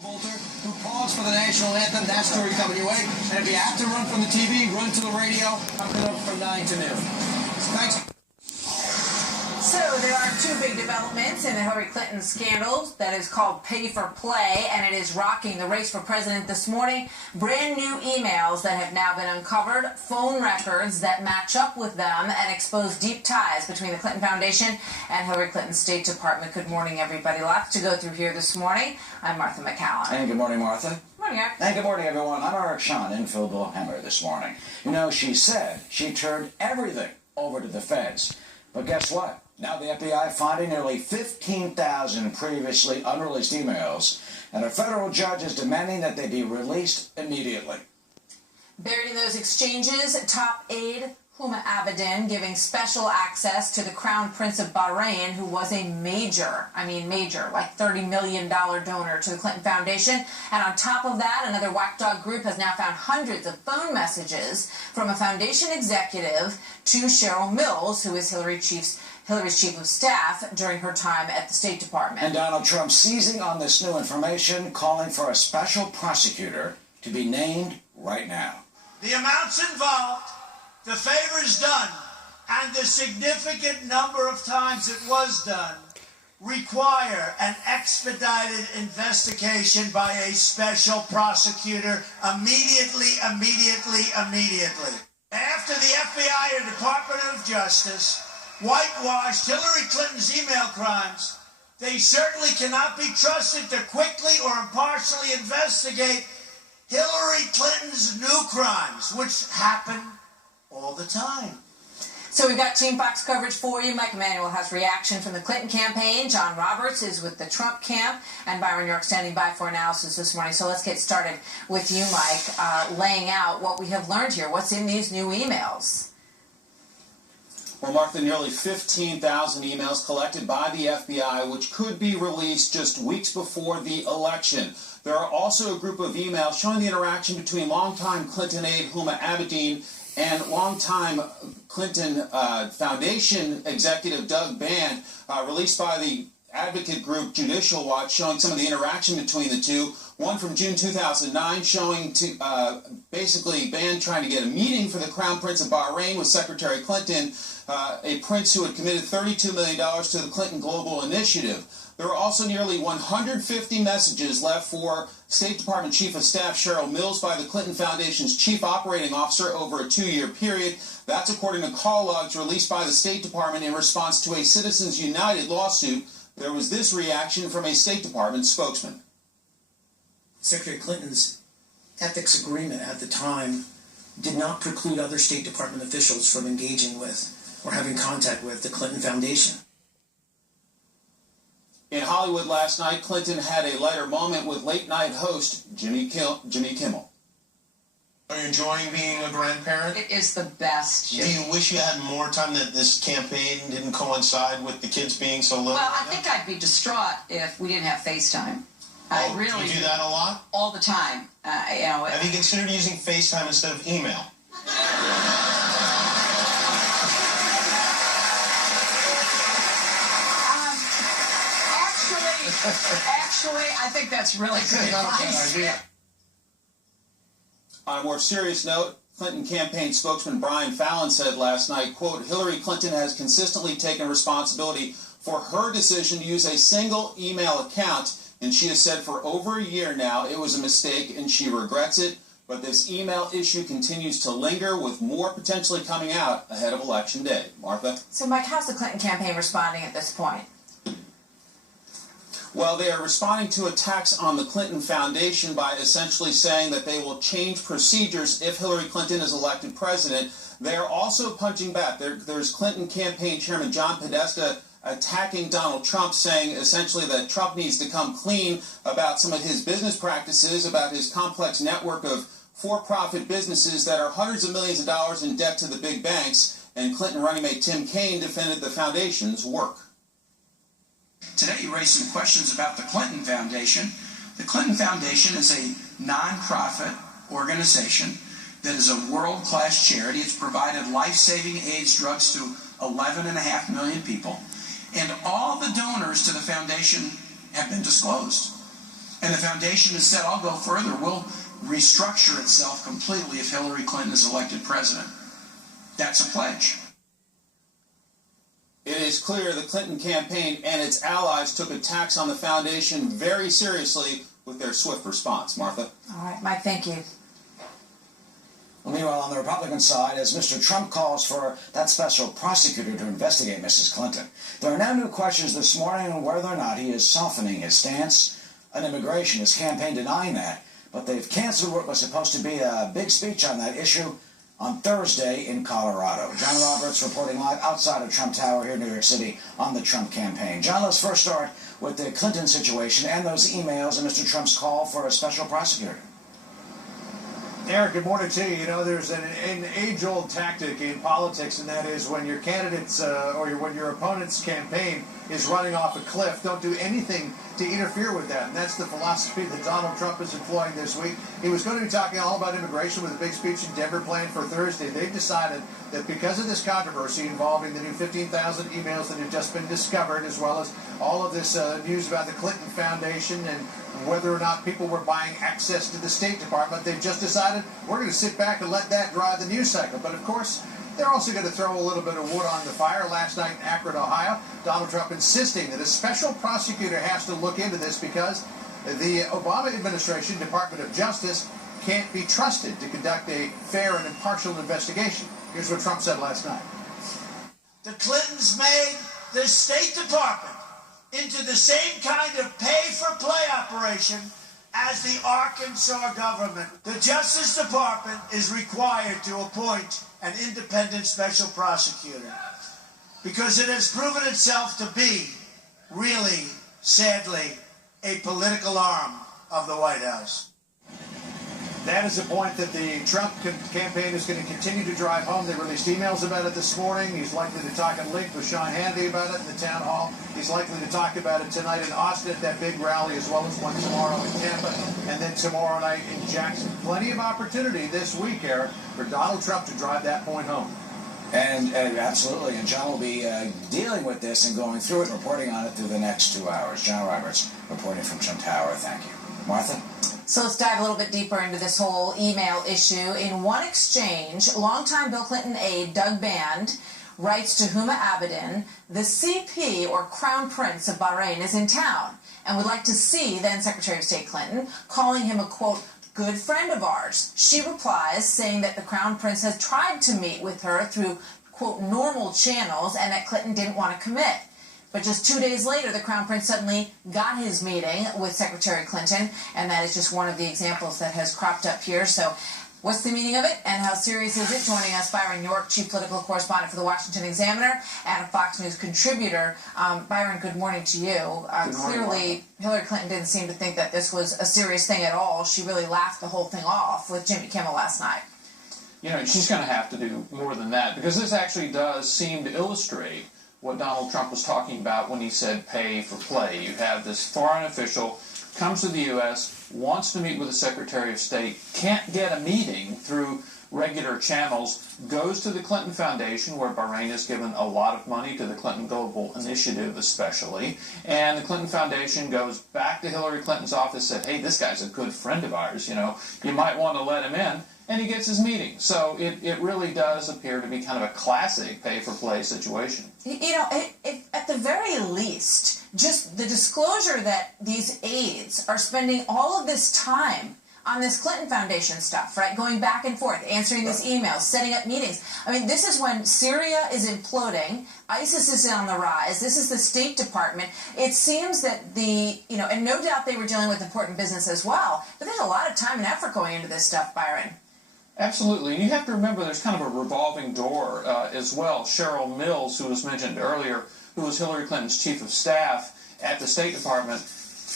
Who paused for the national anthem. That story coming your way. And if you have to run from the TV, run to the radio. I'm coming up from 9 to noon. Thanks. So there are two big developments in the Hillary Clinton scandal that is called Pay for Play, and it is rocking the race for president this morning. Brand new emails that have now been uncovered, phone records that match up with them and expose deep ties between the Clinton Foundation and Hillary Clinton's State Department. Good morning, everybody. Lots to go through here this morning. I'm Martha McCallum. And good morning, Martha. Good morning, Eric. And good morning, everyone. I'm Eric Sean in for Bill Hemmer this morning. You know, she said she turned everything over to the feds. But guess what? Now the FBI finding nearly 15,000 previously unreleased emails, and a federal judge is demanding that they be released immediately. Buried in those exchanges, top aide Huma Abedin giving special access to the Crown Prince of Bahrain, who was a major, like $30 million donor to the Clinton Foundation. And on top of that, another watchdog group has now found hundreds of phone messages from a foundation executive to Cheryl Mills, who is Hillary's chief of staff during her time at the State Department. And Donald Trump seizing on this new information, calling for a special prosecutor to be named right now. The amounts involved, the favors done, and the significant number of times it was done require an expedited investigation by a special prosecutor immediately. After the FBI or Department of Justice whitewashed Hillary Clinton's email crimes, they certainly cannot be trusted to quickly or impartially investigate Hillary Clinton's new crimes, which happen all the time. So we've got Team Fox coverage for you. Mike Emanuel has reaction from the Clinton campaign. John Roberts is with the Trump camp, and Byron York standing by for analysis this morning. So let's get started with you, Mike, laying out what we have learned here. What's in these new emails? Well, Martha, nearly 15,000 emails collected by the FBI, which could be released just weeks before the election. There are also a group of emails showing the interaction between longtime Clinton aide Huma Abedin and longtime Clinton Foundation executive Doug Band, released by the advocate group Judicial Watch, showing some of the interaction between the two. One from June 2009 showing basically Band trying to get a meeting for the Crown Prince of Bahrain with Secretary Clinton, a prince who had committed $32 million to the Clinton Global Initiative. There are also nearly 150 messages left for State Department Chief of Staff Cheryl Mills by the Clinton Foundation's Chief Operating Officer over a 2-year period. That's according to call logs released by the State Department in response to a Citizens United lawsuit. There was this reaction from a State Department spokesman. Secretary Clinton's ethics agreement at the time did not preclude other State Department officials from engaging with or having contact with the Clinton Foundation. In Hollywood last night, Clinton had a lighter moment with late-night host Jimmy Kimmel. Are you enjoying being a grandparent? It is the best. Do you wish you had more time, that this campaign didn't coincide with the kids being so little? Well, I think I'd be distraught if we didn't have FaceTime. Oh, do you do that a lot? All the time. Have you considered using FaceTime instead of email? Actually, I think that's really good advice. On a more serious note, Clinton campaign spokesman Brian Fallon said last night, quote, Hillary Clinton has consistently taken responsibility for her decision to use a single email account, and she has said for over a year now it was a mistake and she regrets it, but this email issue continues to linger, with more potentially coming out ahead of Election Day. Martha? So, Mike, how's the Clinton campaign responding at this point? Well, they are responding to attacks on the Clinton Foundation by essentially saying that they will change procedures if Hillary Clinton is elected president. They are also punching back. There's Clinton campaign chairman John Podesta attacking Donald Trump, saying essentially that Trump needs to come clean about some of his business practices, about his complex network of for-profit businesses that are hundreds of millions of dollars in debt to the big banks. And Clinton running mate Tim Kaine defended the foundation's work. Today you raised some questions about the Clinton Foundation. The Clinton Foundation is a non-profit organization that is a world-class charity. It's provided life-saving AIDS drugs to 11.5 million people. And all the donors to the foundation have been disclosed. And the foundation has said, I'll go further. We'll restructure itself completely if Hillary Clinton is elected president. That's a pledge. It is clear the Clinton campaign and its allies took attacks on the foundation very seriously with their swift response. Martha? All right, Mike, thank you. Well, meanwhile, on the Republican side, as Mr. Trump calls for that special prosecutor to investigate Mrs. Clinton, there are now new questions this morning on whether or not he is softening his stance on immigration. His campaign denying that, but they've canceled what was supposed to be a big speech on that issue on Thursday in Colorado. John Roberts reporting live outside of Trump Tower here in New York City on the Trump campaign. John, let's first start with the Clinton situation and those emails and Mr. Trump's call for a special prosecutor. Eric, good morning to you. You know, there's an age-old tactic in politics, and that is when your candidate's when your opponent's campaign is running off a cliff, don't do anything to interfere with that. And that's the philosophy that Donald Trump is employing this week. He was going to be talking all about immigration with a big speech in Denver planned for Thursday. They've decided that because of this controversy involving the new 15,000 emails that have just been discovered, as well as all of this news about the Clinton Foundation and whether or not people were buying access to the State Department, they've just decided we're going to sit back and let that drive the news cycle. But of course, they're also going to throw a little bit of wood on the fire. Last night in Akron, Ohio, Donald Trump insisting that a special prosecutor has to look into this because the Obama administration, Department of Justice, can't be trusted to conduct a fair and impartial investigation. Here's what Trump said last night. The Clintons made the State Department into the same kind of pay-for-play operation as the Arkansas government. The Justice Department is required to appoint an independent special prosecutor because it has proven itself to be, really, sadly, a political arm of the White House. That is a point that the Trump campaign is going to continue to drive home. They released emails about it this morning. He's likely to talk at length with Sean Hannity about it in the town hall. He's likely to talk about it tonight in Austin at that big rally, as well as one tomorrow in Tampa, and then tomorrow night in Jackson. Plenty of opportunity this week, Eric, for Donald Trump to drive that point home. And absolutely, and John will be dealing with this and going through it and reporting on it through the next 2 hours. John Roberts reporting from Trump Tower. Thank you. Martha? So let's dive a little bit deeper into this whole email issue. In one exchange, longtime Bill Clinton aide Doug Band writes to Huma Abedin, the CP, or Crown Prince of Bahrain, is in town and would like to see then Secretary of State Clinton, calling him a, quote, good friend of ours. She replies, saying that the Crown Prince has tried to meet with her through, quote, normal channels and that Clinton didn't want to commit. But just 2 days later, the Crown Prince suddenly got his meeting with Secretary Clinton, and that is just one of the examples that has cropped up here. So what's the meaning of it, and how serious is it? Joining us, Byron York, Chief Political Correspondent for the Washington Examiner and a Fox News contributor. Byron, good morning to you. Clearly, Hillary Clinton didn't seem to think that this was a serious thing at all. She really laughed the whole thing off with Jimmy Kimmel last night. You know, she's going to have to do more than that, because this actually does seem to illustrate what Donald Trump was talking about when he said pay for play. You have this foreign official, comes to the U.S., wants to meet with the Secretary of State, can't get a meeting through regular channels, goes to the Clinton Foundation, where Bahrain has given a lot of money to the Clinton Global Initiative especially, and the Clinton Foundation goes back to Hillary Clinton's office, said, hey, this guy's a good friend of ours, you know, you might want to let him in, and he gets his meeting. So it really does appear to be kind of a classic pay-for-play situation. You know, at the very least, just the disclosure that these aides are spending all of this time on this Clinton Foundation stuff, right? Going back and forth, answering these emails, setting up meetings. I mean, this is when Syria is imploding, ISIS is on the rise, this is the State Department. It seems that and no doubt they were dealing with important business as well, but there's a lot of time and effort going into this stuff, Byron. Absolutely, and you have to remember there's kind of a revolving door as well. Cheryl Mills, who was mentioned earlier, who was Hillary Clinton's chief of staff at the State Department,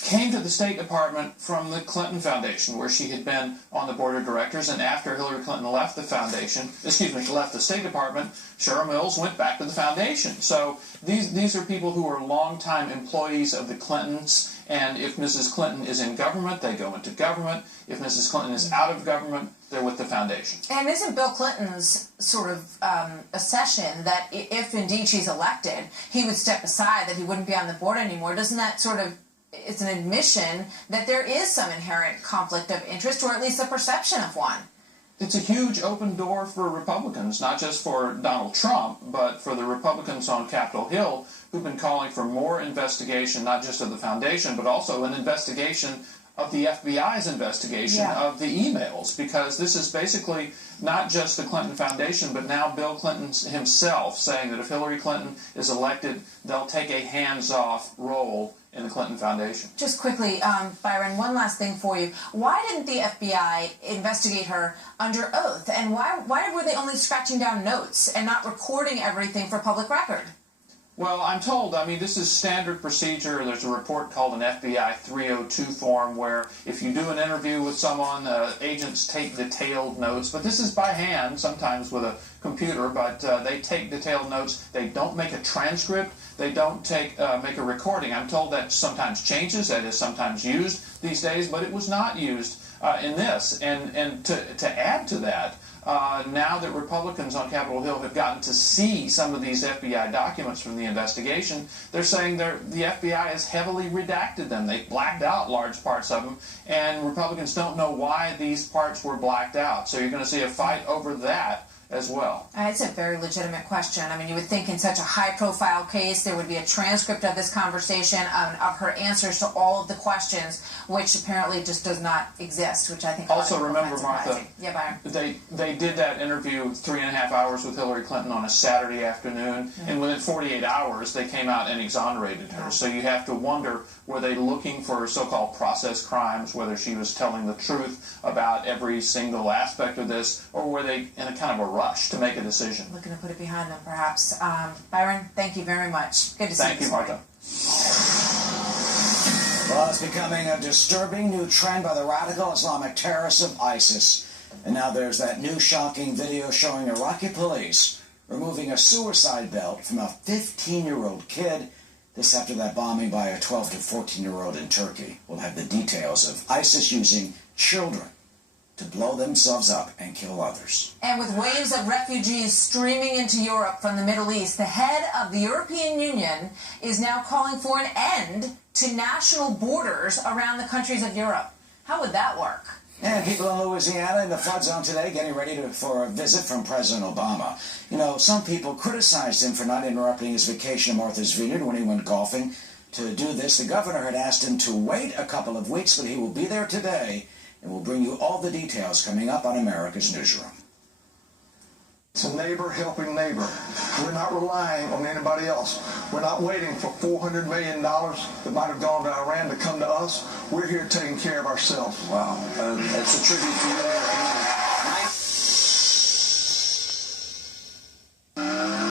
came to the State Department from the Clinton Foundation, where she had been on the board of directors, and after Hillary Clinton left the left the State Department, Cheryl Mills went back to the foundation. So these are people who are longtime employees of the Clintons, and if Mrs. Clinton is in government, they go into government. If Mrs. Clinton is out of government, they're with the foundation. And isn't Bill Clinton's sort of accession that if indeed she's elected, he would step aside, that he wouldn't be on the board anymore? Doesn't that sort of it's an admission that there is some inherent conflict of interest, or at least a perception of one. It's a huge open door for Republicans, not just for Donald Trump, but for the Republicans on Capitol Hill who've been calling for more investigation, not just of the foundation, but also an investigation of the FBI's investigation of the emails, because this is basically not just the Clinton Foundation, but now Bill Clinton himself saying that if Hillary Clinton is elected, they'll take a hands-off role in the Clinton Foundation. Just quickly, Byron, one last thing for you. Why didn't the FBI investigate her under oath? And why were they only scratching down notes and not recording everything for public record? Well, I'm told, this is standard procedure. There's a report called an FBI 302 form where if you do an interview with someone, agents take detailed notes. But this is by hand, sometimes with a computer, but they take detailed notes. They don't make a transcript. They don't make a recording. I'm told that sometimes changes. That is sometimes used these days, but it was not used in this. And to add to that, now that Republicans on Capitol Hill have gotten to see some of these FBI documents from the investigation, they're saying the FBI has heavily redacted them. They've blacked out large parts of them, and Republicans don't know why these parts were blacked out. So you're going to see a fight over that as well. It's a very legitimate question. You would think in such a high-profile case there would be a transcript of this conversation, of her answers to all of the questions, which apparently just does not exist, which I think also remember, Martha, Byron. they did that interview 3.5 hours with Hillary Clinton on a Saturday afternoon, and within 48 hours they came out and exonerated her. So you have to wonder, were they looking for so-called process crimes, whether she was telling the truth about every single aspect of this, or were they in a kind of a rush to make a decision? Looking to put it behind them, perhaps. Byron, thank you very much. Good to see you. Thank you, Martha. Well, it's becoming a disturbing new trend by the radical Islamic terrorists of ISIS. And now there's that new shocking video showing Iraqi police removing a suicide belt from a 15-year-old kid. This after that bombing by a 12 to 14-year-old in Turkey. We'll have the details of ISIS using children to blow themselves up and kill others. And with waves of refugees streaming into Europe from the Middle East, the head of the European Union is now calling for an end to national borders around the countries of Europe. How would that work? And people in Louisiana in the flood zone today getting ready for a visit from President Obama. Some people criticized him for not interrupting his vacation in Martha's Vineyard when he went golfing. To do this, the governor had asked him to wait a couple of weeks, but he will be there today, and we'll bring you all the details coming up on America's Newsroom. It's a neighbor helping neighbor. We're not relying on anybody else. We're not waiting for $400 million that might have gone to Iran to come to us. We're here taking care of ourselves. Wow. That's a tribute to you.